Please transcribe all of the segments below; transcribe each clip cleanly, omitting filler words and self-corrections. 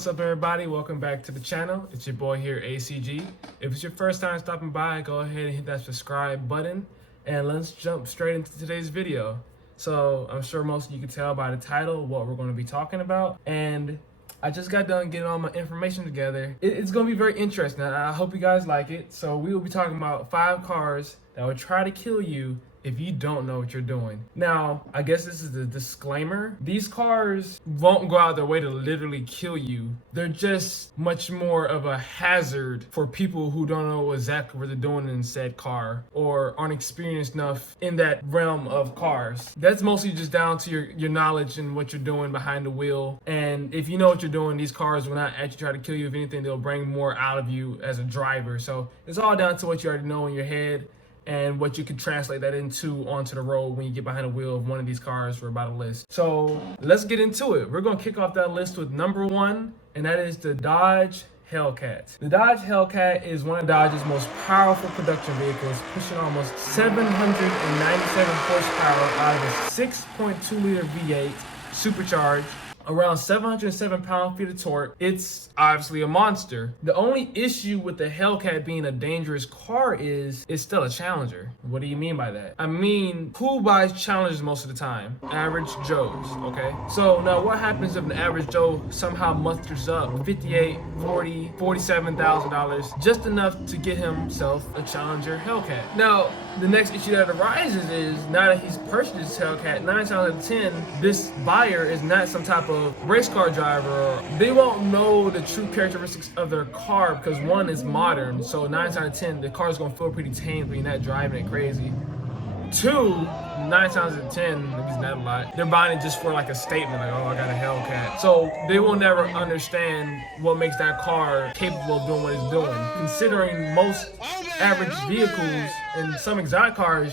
What's up, everybody? Welcome back to the channel. It's your boy here, ACG. If it's your first time stopping by, go ahead and hit that subscribe button, and let's jump straight into today's video. So I'm sure most of you can tell by the title what we're going to be talking about, and I just got done getting all my information together. It's going to be very interesting. I hope you guys like it. So we will be talking about 5 cars that will try to kill you if you don't know what you're doing. Now, I guess this is the disclaimer. These cars won't go out their way to literally kill you. They're just much more of a hazard for people who don't know exactly what they're doing in said car or aren't experienced enough in that realm of cars. That's mostly just down to your knowledge and what you're doing behind the wheel. And if you know what you're doing, these cars will not actually try to kill you. If anything, they'll bring more out of you as a driver. So it's all down to what you already know in your head and what you can translate that into onto the road when you get behind the wheel of one of these cars we're about to list. So let's get into it. We're gonna kick off that list with number 1, and that is the Dodge Hellcat. The Dodge Hellcat is one of Dodge's most powerful production vehicles, pushing almost 797 horsepower out of a 6.2 liter V8 supercharged, around 707 pound-feet of torque. It's obviously a monster. The only issue with the Hellcat being a dangerous car is it's still a Challenger. What do you mean by that? I mean, who buys Challengers most of the time? Average Joes, okay? So now what happens if an average Joe somehow musters up $58,000, $40,000, $47,000, just enough to get himself a Challenger Hellcat? Now, the next issue that arises is, now that he's purchased this Hellcat, 9 times out of 10, this buyer is not some type of race car driver. They won't know the true characteristics of their car because, one, is modern, so 9 out of 10 the car is going to feel pretty tame when you're not driving it crazy. 2, 9 times out of 10, maybe it's not a lot, they're buying it just for like a statement, like, oh, I got a Hellcat. So they will never understand what makes that car capable of doing what it's doing, considering most average vehicles and some exotic cars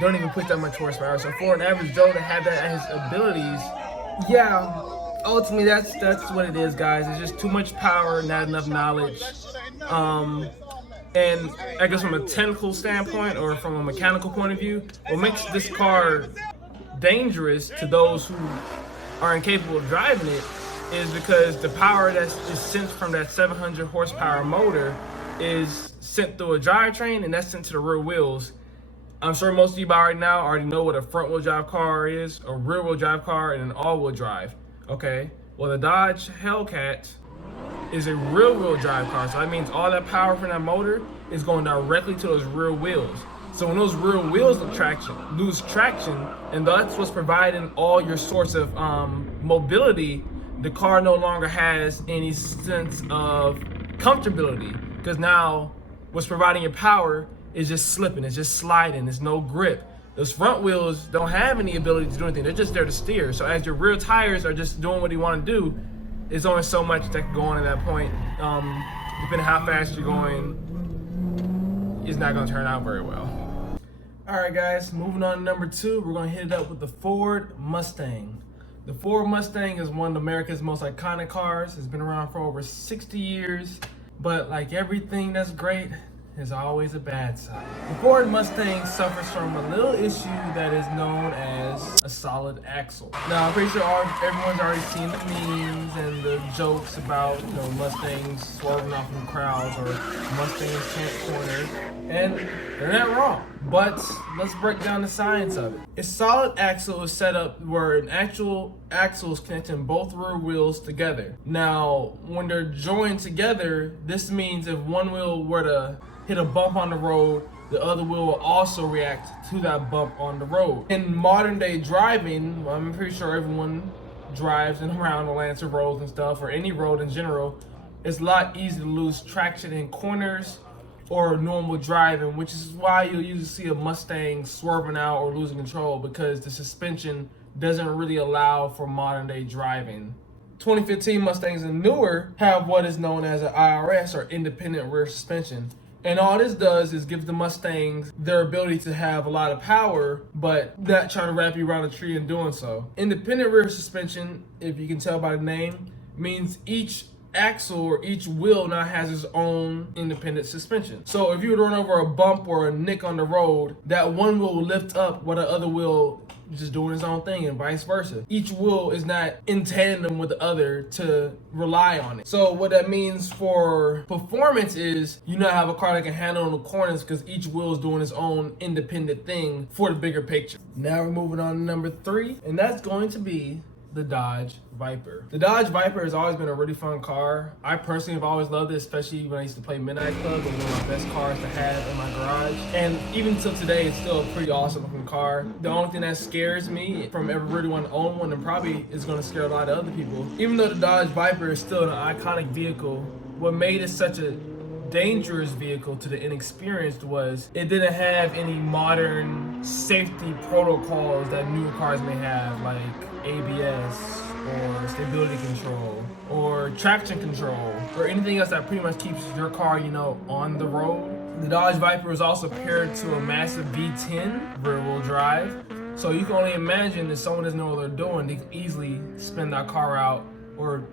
don't even put that much horsepower. So for an average Joe to have that at his abilities, yeah, ultimately that's what it is, guys. It's just too much power, not enough knowledge. And I guess from a technical standpoint or from a mechanical point of view, what makes this car dangerous to those who are incapable of driving it is because the power that is sent from that 700 horsepower motor is sent through a drivetrain, and that's sent to the rear wheels. I'm sure most of you by right now already know what a front wheel drive car is, a rear wheel drive car, and an all wheel drive. Okay, well, the Dodge Hellcat is a rear wheel drive car, so that means all that power from that motor is going directly to those rear wheels. So when those rear wheels lose traction, and that's what's providing all your source of mobility, the car no longer has any sense of comfortability, because now what's providing your power is just slipping, it's just sliding, there's no grip. Those front wheels don't have any ability to do anything, they're just there to steer. So as your rear tires are just doing what you want to do, there's only so much that can go on at that point. Depending on how fast you're going, it's not going to turn out very well. All right, guys, moving on to number 2, we're going to hit it up with the Ford Mustang. The Ford Mustang is one of America's most iconic cars. It's been around for over 60 years, but like everything that's great, there's always a bad side. The Ford Mustang suffers from a little issue that is known as a solid axle. Now, I'm pretty sure everyone's already seen the memes and the jokes about, Mustangs swerving off in crowds or Mustangs can't corner, and they're not wrong. But let's break down the science of it. A solid axle is set up where an actual axle is connecting both rear wheels together. Now, when they're joined together, this means if one wheel were to hit a bump on the road, the other wheel will also react to that bump on the road. In modern day driving, I'm pretty sure everyone drives and around the Lancer roads and stuff, or any road in general, it's a lot easier to lose traction in corners or normal driving, which is why you'll usually see a Mustang swerving out or losing control, because the suspension doesn't really allow for modern day driving. 2015 Mustangs and newer have what is known as an IRS, or independent rear suspension. And all this does is give the Mustangs their ability to have a lot of power, but not trying to wrap you around a tree in doing so. Independent rear suspension, if you can tell by the name, means each axle or each wheel now has its own independent suspension. So if you were to run over a bump or a nick on the road, that one wheel will lift up while the other wheel just doing its own thing, and vice versa. Each wheel is not in tandem with the other to rely on it. So what that means for performance is you now have a car that can handle on the corners because each wheel is doing its own independent thing for the bigger picture. Now we're moving on to number 3, and that's going to be the Dodge Viper. The Dodge Viper has always been a really fun car. I personally have always loved it, especially when I used to play Midnight Club. It was one of my best cars to have in my garage. And even till today, it's still a pretty awesome looking car. The only thing that scares me from ever really wanting to own one, and probably is going to scare a lot of other people, even though the Dodge Viper is still an iconic vehicle, what made it such a dangerous vehicle to the inexperienced was it didn't have any modern safety protocols that newer cars may have, like ABS or stability control or traction control or anything else that pretty much keeps your car, on the road. The Dodge Viper is also paired to a massive V10 rear-wheel drive, so you can only imagine if someone doesn't know what they're doing, they can easily spin that car out or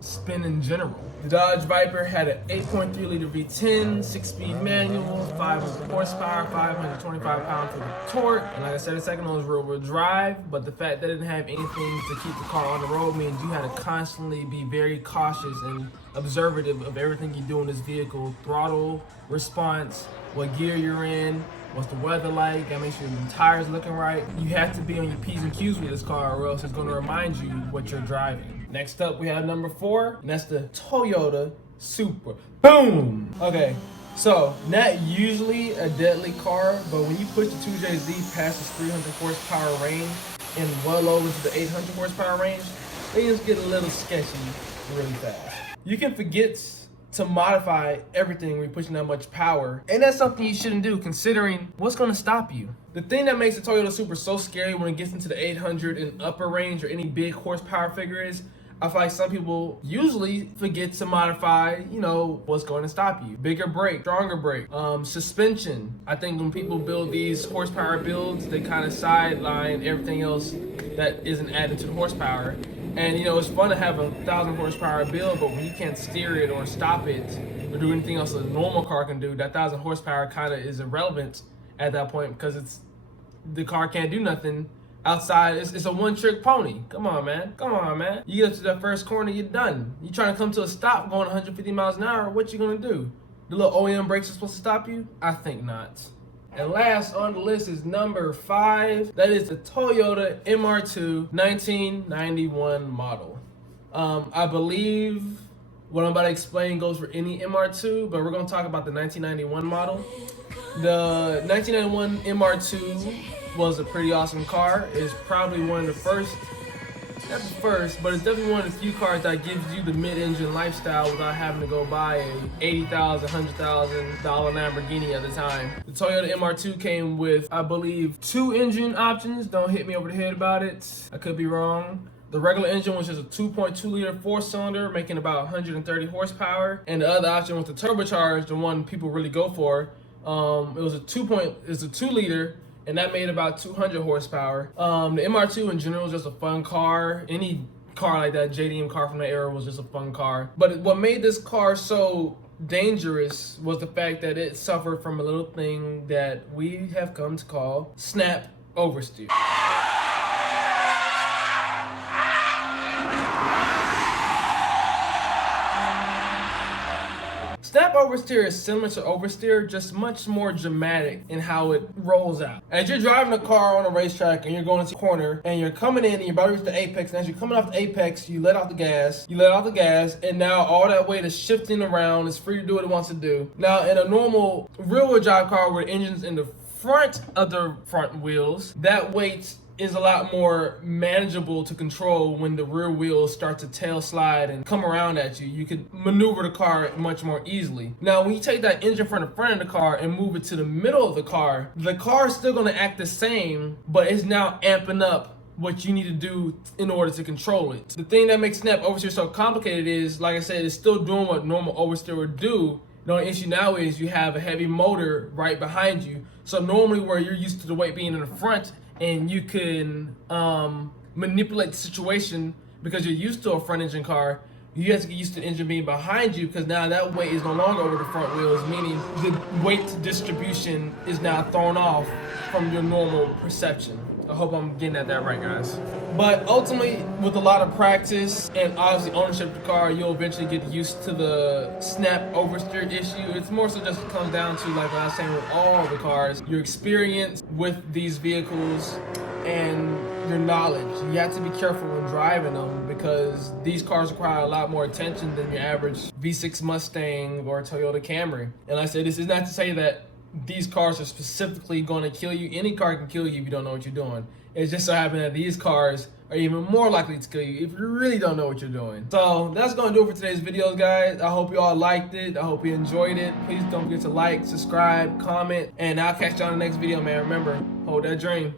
spin in general. The Dodge Viper had an 8.3 liter V10, 6-speed manual, 500 horsepower, 525 pounds for the torque, and like I said a second ago, it was rear-wheel drive, but the fact that it didn't have anything to keep the car on the road means you had to constantly be very cautious and observative of everything you do in this vehicle: throttle, response, what gear you're in, what's the weather like, gotta make sure the tires looking right. You have to be on your P's and Q's with this car, or else it's gonna remind you what you're driving. Next up, we have number 4, and that's the Toyota Supra. Boom! Okay, so not usually a deadly car, but when you push the 2JZ past its 300 horsepower range and well over to the 800 horsepower range, things get a little sketchy really fast. You can forget to modify everything when you're pushing that much power, and that's something you shouldn't do considering what's going to stop you. The thing that makes the Toyota Supra so scary when it gets into the 800 and upper range or any big horsepower figure is, I feel like some people usually forget to modify, what's going to stop you. Bigger brake, stronger brake, suspension. I think when people build these horsepower builds, they kind of sideline everything else that isn't added to the horsepower. And it's fun to have a 1,000 horsepower build, but when you can't steer it or stop it or do anything else a normal car can do, that 1,000 horsepower kind of is irrelevant at that point because the car can't do nothing outside. It's a one-trick pony. Come on, man. You get to that first corner, you're done. You trying to come to a stop going 150 miles an hour, what you gonna do? The little OEM brakes are supposed to stop you? I think not. And last on the list is number 5. That is the Toyota MR2 1991 model. I believe what I'm about to explain goes for any MR2, but we're going to talk about the 1991 model. The 1991 MR2 was a pretty awesome car. It's probably one of the first, not the first, but it's definitely one of the few cars that gives you the mid-engine lifestyle without having to go buy a $80,000, $100,000 Lamborghini at the time. The Toyota MR2 came with, I believe, 2 engine options. Don't hit me over the head about it. I could be wrong. The regular engine was just a 2.2 liter 4-cylinder, making about 130 horsepower. And the other option was the turbocharged, the one people really go for. It was a 2 liter, and that made about 200 horsepower. The MR2 in general is just a fun car. Any car like that, JDM car from that era, was just a fun car. But what made this car so dangerous was the fact that it suffered from a little thing that we have come to call snap oversteer. Snap oversteer is similar to oversteer, just much more dramatic in how it rolls out. As you're driving a car on a racetrack and you're going into a corner and you're coming in and you're about to reach the apex, and as you're coming off the apex, you let out the gas, and now all that weight is shifting around. It's free to do what it wants to do. Now, in a normal rear-wheel drive car where the engine's in the front of the front wheels, that weight is a lot more manageable to control when the rear wheels start to tail slide and come around at you. You can maneuver the car much more easily. Now, when you take that engine from the front of the car and move it to the middle of the car is still gonna act the same, but it's now amping up what you need to do in order to control it. The thing that makes snap oversteer so complicated is, like I said, it's still doing what normal oversteer would do. The only issue now is you have a heavy motor right behind you. So normally where you're used to the weight being in the front, and you can manipulate the situation because you're used to a front engine car, you have to get used to the engine being behind you, because now that weight is no longer over the front wheels, meaning the weight distribution is now thrown off from your normal perception. I hope I'm getting at that right, guys. But ultimately, with a lot of practice and obviously ownership of the car, you'll eventually get used to the snap oversteer issue. It's more so just comes down to, like I was saying with all the cars, your experience with these vehicles and your knowledge. You have to be careful when driving them, because these cars require a lot more attention than your average V6 Mustang or Toyota Camry. And like I said, this is not to say that these cars are specifically going to kill you. Any car can kill you if you don't know what you're doing. It's just so happened that these cars are even more likely to kill you if you really don't know what you're doing. So that's going to do it for today's videos, guys. I hope you all liked it. I hope you enjoyed it. Please don't forget to like, subscribe, comment, and I'll catch you on the next video, man. Remember, hold that dream.